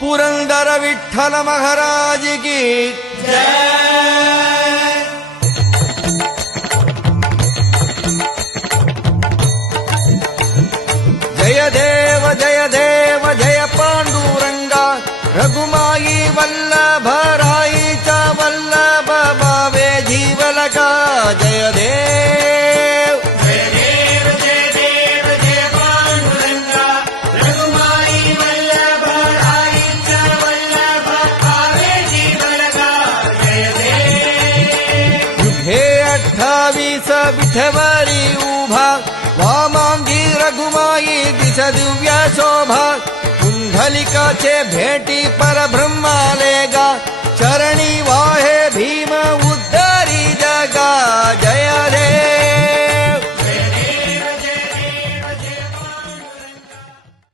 पुरंदर विठ्ठल महाराज की जय। जय देव जय देव जय पांडुरंगा रघुमाई वल्लभ राईचा वल्लभ भावे जीवलका जय देव जय देव जय देव जय पांडुरंगा रघुमाई वल्लभ राईचा वल्लभ भावे जीवलका जय देव। युगे 28 विठवरी उभा वामांगी रघुमाई दिस दिव्य शोभा कुंडलिकाचे भेटी परब्रह्माले गा चरणी वाहे भीम उद्धारी जगा जय देव।